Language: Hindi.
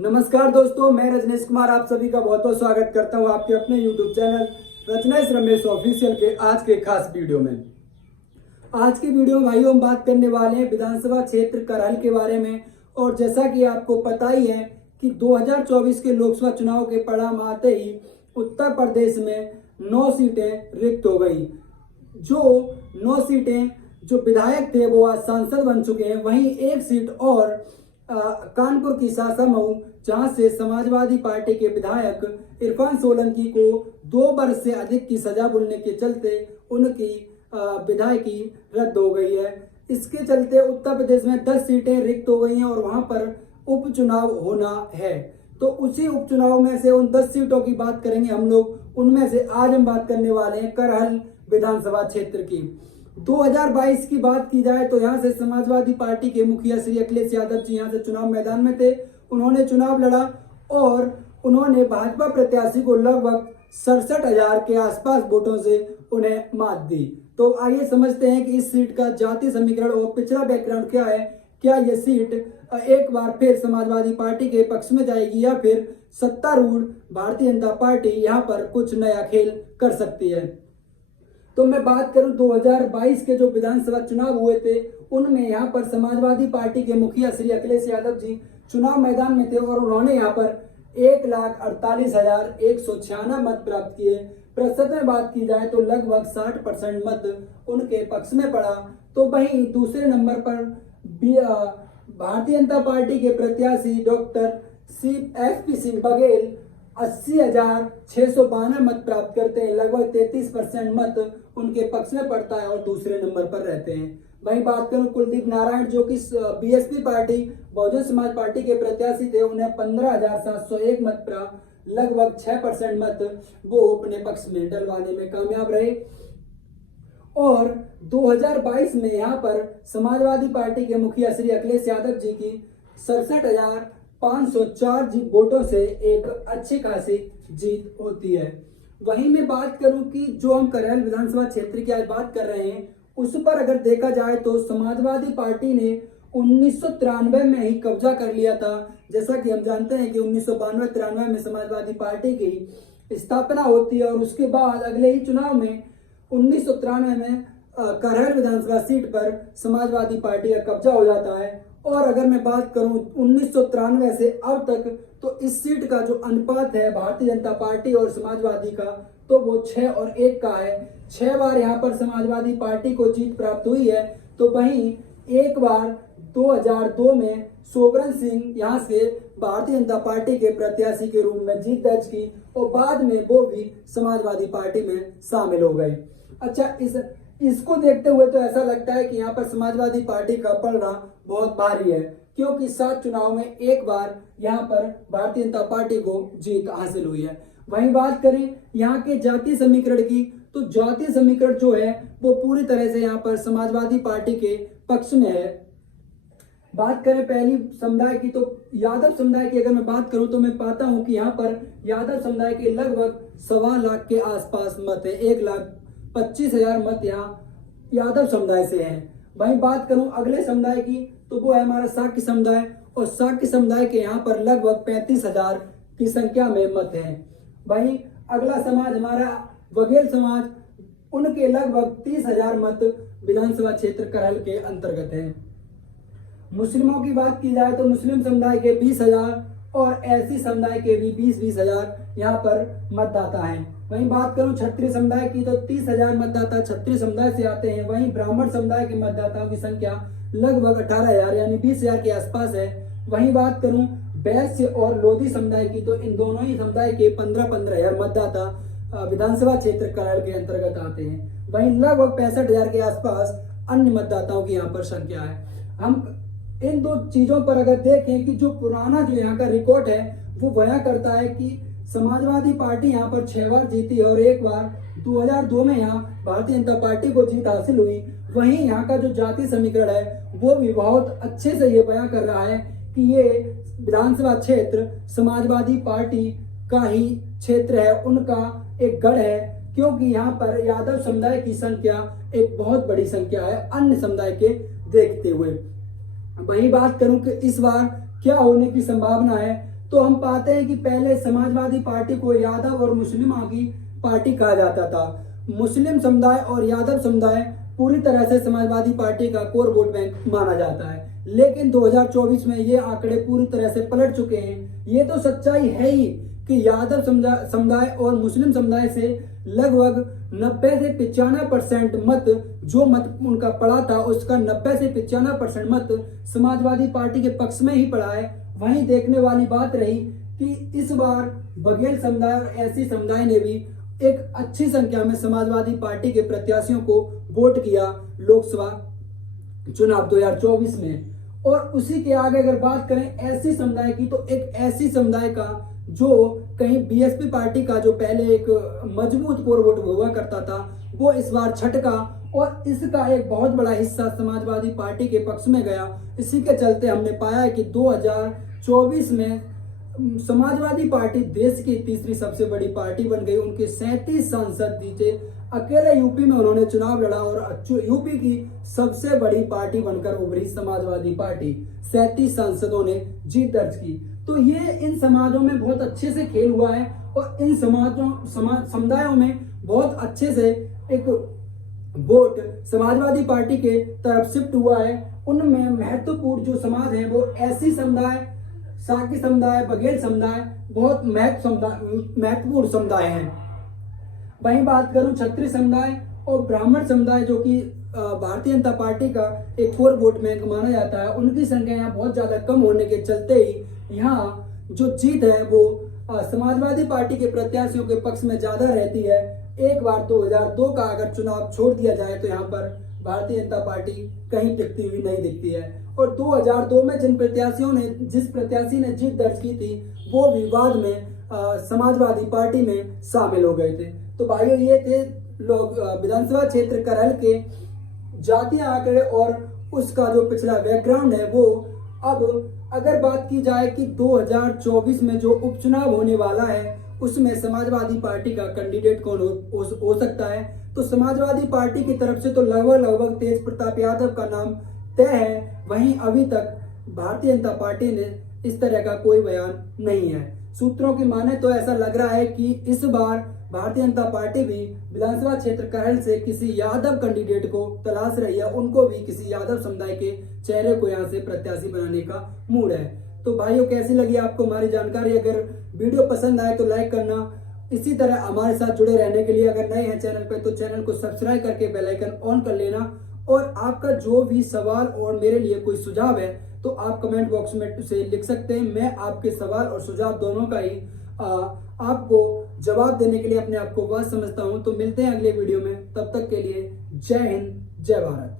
नमस्कार दोस्तों, मैं रजनीश कुमार आप सभी का बहुत बहुत स्वागत करता हूं आपके अपने YouTube channel Rajneesh Ramesh official के आज के खास वीडियो में। आज की वीडियो में भाइयों हम बात करने वाले हैं विधानसभा क्षेत्र करहल के बारे में। और जैसा कि आपको पता ही है कि 2024 के लोकसभा चुनाव के परिणाम आते ही उत्तर प्रदेश में 9 सीटें रिक्त हो गई। जो 9 सीटें जो विधायक थे वो आज सांसद बन चुके हैं। वहीं एक सीट और कानपुर की सासामऊ, जहां से समाजवादी पार्टी के विधायक इरफान सोलंकी को 2 वर्ष से अधिक की सजा मिलने के चलते उनकी विधायकी रद्द हो गई है। इसके चलते उत्तर प्रदेश में 10 सीटें रिक्त हो गई हैं और वहां पर उपचुनाव होना है। तो उसी उपचुनाव में से उन 10 सीटों की बात करेंगे हम लोग। उनमें से आज हम बात करने वाले हैं करहल विधानसभा क्षेत्र की। 2022 की बात की जाए तो यहाँ से समाजवादी पार्टी के मुखिया श्री अखिलेश यादव जी यहाँ से चुनाव मैदान में थे। उन्होंने चुनाव लड़ा और उन्होंने भाजपा प्रत्याशी को लगभग 67,000 के आसपास वोटों से उन्हें मात दी। तो आइए समझते हैं कि इस सीट का जाति समीकरण और पिछड़ा बैकग्राउंड क्या है। क्या यह सीट एक बार फिर समाजवादी पार्टी के पक्ष में जाएगी या फिर सत्तारूढ़ भारतीय जनता पार्टी यहाँ पर कुछ नया खेल कर सकती है। तो मैं बात करूं 2022 के जो विधानसभा चुनाव हुए थे उनमें यहाँ पर समाजवादी पार्टी के मुखिया श्री अखिलेश यादव जी चुनाव मैदान में थे और उन्होंने यहाँ पर 1,48,196 मत प्राप्त किए। प्रतिशत में बात की जाए तो लगभग 60% मत उनके पक्ष में पड़ा। तो वहीं दूसरे नंबर पर भारतीय जनता पार्टी के प्रत्याशी डॉक्टर FP सिंह बघेल 80,692 मत प्राप्त करते हैं। लगभग 33% मत उनके पक्ष में पड़ता है और दूसरे नंबर पर रहते हैं। वहीं बात करूं कुलदीप नारायण जो कि BSP party Bahujan Samaj party के प्रत्याशी थे, उन्हें 15,701 मत प्राप्त, लगभग 6% मत वो अपने पक्ष में डलवाने में कामयाब रहे। और 2022 में यहाँ पर समाजवादी पार्टी के मुखिया श्री अखिलेश यादव जी की 67,504 वोटों से एक अच्छी खासी जीत होती है। वहीं मैं बात करूं कि जो हम करहल विधानसभा क्षेत्र की आज बात कर रहे हैं उस पर अगर देखा जाए तो समाजवादी पार्टी ने 1993 में ही कब्जा कर लिया था। जैसा कि हम जानते हैं कि 1992-93 में समाजवादी पार्टी की स्थापना होती है और उसके बाद अगले ही चुनाव में 1993 में करहल विधानसभा सीट पर समाजवादी पार्टी का कब्जा हो जाता है। और अगर मैं बात करूं 1993 से अब तक तो इस सीट का जो अनुपात है भारतीय जनता पार्टी और समाजवादी का तो वो 6 और 1 का है। 6 बार यहाँ पर समाजवादी पार्टी को जीत प्राप्त हुई है। तो वहीं एक बार 2002 में सोबरन सिंह यहाँ से भारतीय जनता पार्टी के प्रत्याशी के रूप में जीत दर्ज की और बाद में वो भी समाजवादी पार्टी में शामिल हो गए। अच्छा, इसको देखते हुए तो ऐसा लगता है कि यहाँ पर समाजवादी पार्टी का पलड़ा बहुत भारी है, क्योंकि 7 चुनाव में एक बार यहाँ पर भारतीय जनता पार्टी को जीत हासिल हुई है। वहीं बात करें यहाँ के जाति समीकरण की तो जाति समीकरण जो है वो पूरी तरह से यहाँ पर समाजवादी पार्टी के पक्ष में है। बात करें पहली समुदाय की तो यादव समुदाय की अगर मैं बात करूं तो मैं पाता हूं कि यहाँ पर यादव समुदाय के लगभग 1.25 लाख के आसपास मत है। 1,25,000 मत यहाँ यादव समुदाय से हैं। वहीं बात करूं अगले समुदाय की तो वो है हमारा शाक्य समुदाय और शाक्य समुदाय के यहाँ पर लगभग 35,000 की संख्या में मत हैं। वहीं अगला समाज हमारा बघेल समाज, उनके लगभग 30,000 मत विधानसभा क्षेत्र करहल के अंतर्गत हैं। मुस्लिमों की बात की जाए तो मुस्लिम समुदाय के 20,000 और SC समुदाय के भी 20,000 यहाँ पर मतदाता हैं। वहीं बात करूं क्षत्रिय समुदाय की तो 30,000 मतदाता क्षत्रिय समुदाय से आते हैं। वहीं ब्राह्मण समुदाय के मतदाताओं की संख्या लगभग 18,000 यानी 20,000 के आसपास है। वहीं बात करूं वैश्य और लोधी समुदाय की तो इन दोनों ही समुदाय के 15,000 मतदाता विधानसभा क्षेत्र करहल के अंतर्गत आते हैं। वहीं लगभग 65,000 के आसपास अन्य मतदाताओं की यहाँ पर संख्या है। हम इन 2 चीजों पर अगर देखें कि जो पुराना जो यहाँ का रिकॉर्ड है वो बयां करता है कि समाजवादी पार्टी यहाँ पर 6 बार जीती है और एक बार 2002 में यहाँ भारतीय जनता पार्टी को जीत हासिल हुई। वहीं यहाँ का जो जाति समीकरण है वो भी बहुत अच्छे से ये बयां कर रहा है कि ये विधानसभा क्षेत्र समाजवादी पार्टी का ही क्षेत्र है, उनका एक गढ़ है, क्योंकि यहाँ पर यादव समुदाय की संख्या एक बहुत बड़ी संख्या है अन्य समुदाय के देखते हुए। वही बात करूं कि इस बार क्या होने की संभावना है तो हम पाते हैं कि पहले समाजवादी पार्टी को यादव और मुस्लिमों की पार्टी कहा जाता था। मुस्लिम समुदाय और यादव समुदाय पूरी तरह से समाजवादी पार्टी का कोर वोट बैंक माना जाता है, लेकिन 2024 में ये आंकड़े पूरी तरह से पलट चुके हैं। ये तो सच्चाई है ही कि यादव समुदाय और मुस्लिम समुदाय से लगभग 90 से 95% मत, जो मत उनका पड़ा था उसका 90 से 95% मत समाजवादी पार्टी के पक्ष में ही पड़ा है। वहीं देखने वाली बात रही कि इस बार बघेल समुदाय और एससी समुदाय ने भी एक अच्छी संख्या में समाजवादी पार्टी के प्रत्याशियों को वोट किया लोकसभा चुनाव 2024 में। और उसी के आगे अगर बात करें एससी समुदाय की, तो एक एससी समुदाय का जो कहीं बीएसपी पार्टी का जो पहले एक मजबूत कोर वोट हुआ करता था, वो इस बार छटका और इसका एक बहुत बड़ा हिस्सा समाजवादी पार्टी के पक्ष में गया। इसी के चलते हमने पाया है कि 2024 में समाजवादी पार्टी देश की तीसरी सबसे बड़ी पार्टी बन गई। उनके 37 सांसद जीते। अकेले यूपी में उन्होंने चुनाव लड़ा और यूपी की सबसे बड़ी पार्टी बनकर उभरी समाजवादी पार्टी। 37 सांसदों ने जीत दर्ज की। तो ये इन समाजों में बहुत अच्छे से खेल हुआ है और इन समुदायों में बहुत अच्छे से एक वोट समाजवादी पार्टी के तरफ शिफ्ट हुआ है। उनमें महत्वपूर्ण जो समाज है वो एससी समुदाय, साकी समुदाय, बघेल समुदाय बहुत महत्वपूर्ण समुदाय हैं। वहीं बात करूं क्षत्रिय समुदाय और ब्राह्मण समुदाय, जो कि भारतीय जनता पार्टी का एक कोर वोट बैंक माना जाता है, उनकी संख्या यहाँ बहुत ज्यादा कम होने के चलते ही यहाँ जो जीत है वो समाजवादी पार्टी के प्रत्याशियों के पक्ष में ज्यादा रहती है। एक बार 2002 का अगर चुनाव छोड़ दिया जाए तो यहाँ पर भारतीय जनता पार्टी कहीं टिकती हुई नहीं दिखती है। और 2002 में जिस प्रत्याशी ने जीत दर्ज की थी वो विवाद में समाजवादी पार्टी में शामिल हो गए थे। तो भाइयों, ये थे लोग विधानसभा क्षेत्र करहल के जातीय आंकड़े और उसका जो पिछला बैकग्राउंड है वो। अब अगर बात की जाए कि 2024 में जो उपचुनाव होने वाला है उसमें समाजवादी पार्टी का कैंडिडेट कौन हो सकता है, तो समाजवादी पार्टी की तरफ से तो लगभग तेज प्रताप यादव का नाम तय है। वहीं अभी तक भारतीय जनता पार्टी ने इस तरह का कोई बयान नहीं है। सूत्रों की माने तो ऐसा लग रहा है कि इस बार भारतीय जनता पार्टी भी विधानसभा क्षेत्र करहल से किसी यादव कैंडिडेट को तलाश रही है। उनको भी किसी यादव समुदाय के चेहरे को यहाँ से प्रत्याशी बनाने का मूड है। तो भाइयों, कैसी लगी आपको हमारी जानकारी? अगर वीडियो पसंद आए तो लाइक करना। इसी तरह हमारे साथ जुड़े रहने के लिए अगर नए हैं चैनल पे तो चैनल को सब्सक्राइब करके बेल आइकन ऑन कर लेना। और आपका जो भी सवाल और मेरे लिए कोई सुझाव है तो आप कमेंट बॉक्स में उसे लिख सकते हैं। मैं आपके सवाल और सुझाव दोनों का ही आपको जवाब देने के लिए अपने आप को वह समझता हूं। तो मिलते हैं अगले वीडियो में, तब तक के लिए जय हिंद, जय भारत।